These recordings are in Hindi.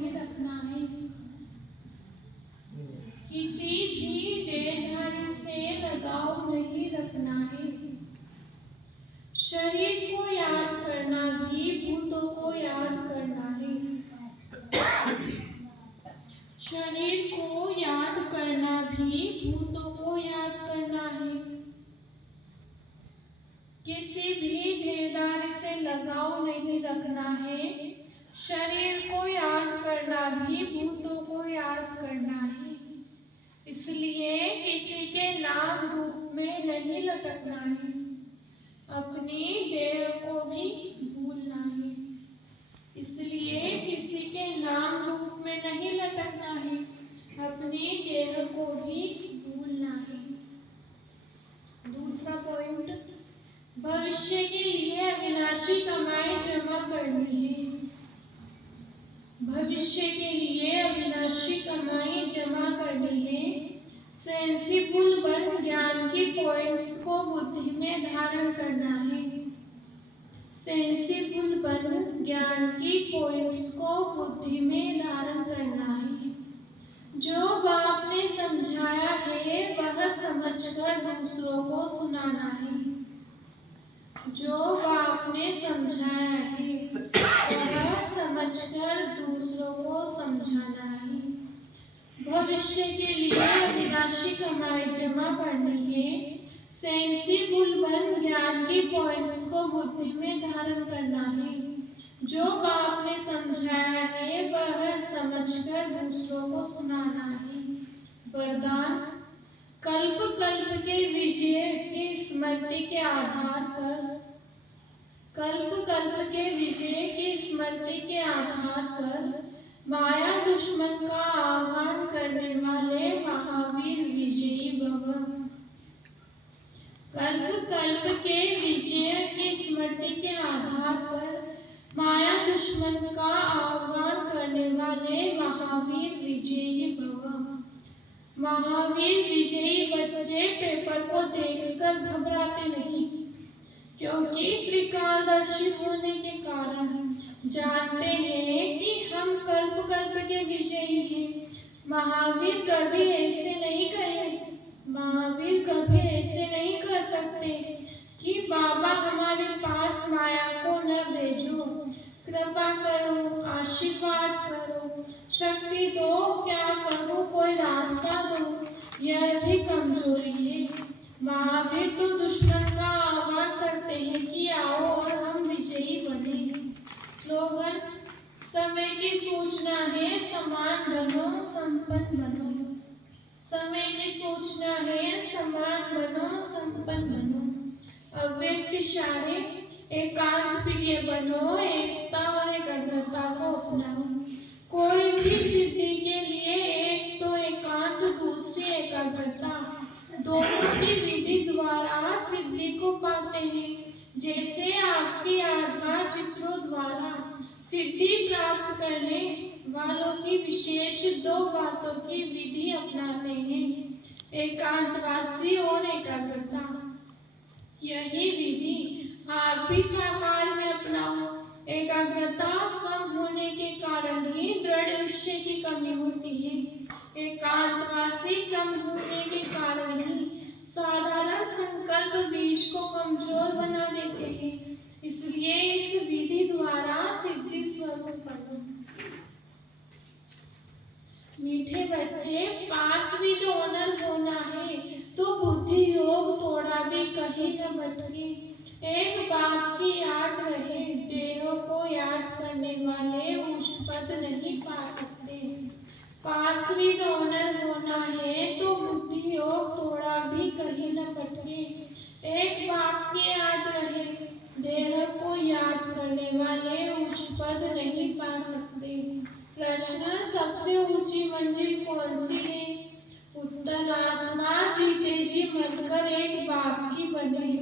नहीं रखना है। किसी भी देहधारी से लगाव नहीं रखना है। शरीर को याद करना भी भूतों को याद करना है। शरीर को याद करना भी भूतों को याद करना है। किसी भी देहधारी से लगाव नहीं रखना है। शरीर को याद करना भी भूतों को याद करना है। इसलिए किसी के नाम रूप में नहीं लटकना है। अपनी देह को भी भूलना है। इसलिए किसी के नाम रूप में नहीं लटकना है। अपनी देह को भी भूलना है। दूसरा पॉइंट, भविष्य के लिए अविनाशी कमाई जमा करनी है। भविष्य के लिए अविनाशी कमाई जमा करनी है। सेंसिबल बन ज्ञान की पॉइंट्स को बुद्धि में धारण करना है। सेंसिबल बन ज्ञान की पॉइंट्स को बुद्धि में धारण करना है। जो बाप ने समझाया है वह समझकर दूसरों को सुनाना है। जो बाप ने समझाया है वह समझकर दूसरों को समझाना है। भविष्य के लिए अविनाशी कमाई जमा करनी है। सेंसिबल बन ज्ञान की पॉइंट्स को बुद्धि में धारण करना है। जो बाप ने समझाया है वह समझकर दूसरों को सुनाना है। वरदान, कल्प कल्प के विजय की स्मृति के आधार पर, कल्प कल्प के विजय की स्मृति के आधार पर माया दुश्मन का आह्वान करने वाले महावीर विजयी भव। कल्प कल्प के विजय की स्मृति के आधार पर माया दुश्मन का आह्वान करने वाले महावीर विजयी भव। महावीर विजयी बच्चे पेपर को देखकर घबराते नहीं, क्योंकि त्रिकालदर्शी होने के कारण जानते हैं कि हम कल्प कल्प के विजयी हैं। महावीर कभी ऐसे नहीं कहे, महावीर कभी ऐसे नहीं कह सकते कि बाबा हमारे पास माया को न भेजो, कृपा करो, आशीर्वाद करो, शक्ति दो, क्या करूं, कोई रास्ता दो। यह भी कमजोरी है। महावीर तो दुश्मन का आह्वान करते हैं कि आओ और हम विजयी बने। स्लोगन, समय की सूचना है, समान बनो, संपन्न बनो। समय की सूचना है, समान बनो, संपन्न बनो। अव्यक्त इशारे, एकांत प्रिय बनो, एकता और एकाग्रता को अपनाओ। कोई भी सिद्धि के लिए एक तो एकांत, दूसरी एकाग्रता, दोनों की विधि द्वारा सिद्धि को पाते हैं। जैसे आपकी यादगार चित्रों द्वारा सिद्धि प्राप्त करने वालों की विशेष दो बातों की विधि अपनाते हैं, एकांतवासी और एकाग्रता। यही विधि आप भी साकार में अपनाओ। एकाग्रता कम होने के कारण ही दृढ़ निश्चय की कमी होती है। एकांतवासी कम होने के कारण ही साधारण संकल्प बीज को कमजोर बना देते हैं। इसलिए इस विधि द्वारा सिद्धि स्वरूप बनो। मीठे बच्चे, पास विद ऑनर होना है तो बुद्धि योग थोड़ा भी कहीं न भटके। एक बात की याद रहे, देह को याद करने वाले उच्च पद नहीं पा सकते। पास विद ऑनर होना है तो बुद्धि योग थोड़ा भी कहीं न भटके। एक बात की याद रहे, देह को याद करने वाले उच्च पद नहीं पा सकते। प्रश्न, सबसे ऊंची मंजिल कौन सी है? उत्तर, आत्मा जीते जी मरकर एक बाप की बने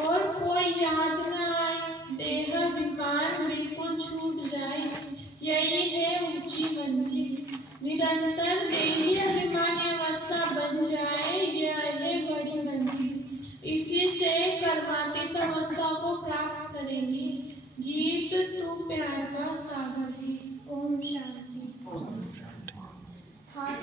और कोई याद न आए, देह विमान बिल्कुल छूट जाए, यही है ऊंची मंजिल। निरंतर देही अभिमानी अवस्था बन जाए, यह है बड़ी मंजिल। इसी से कर्मातीत अवस्था को प्राप्त करेंगे। गीत, तू प्यार का सागर है।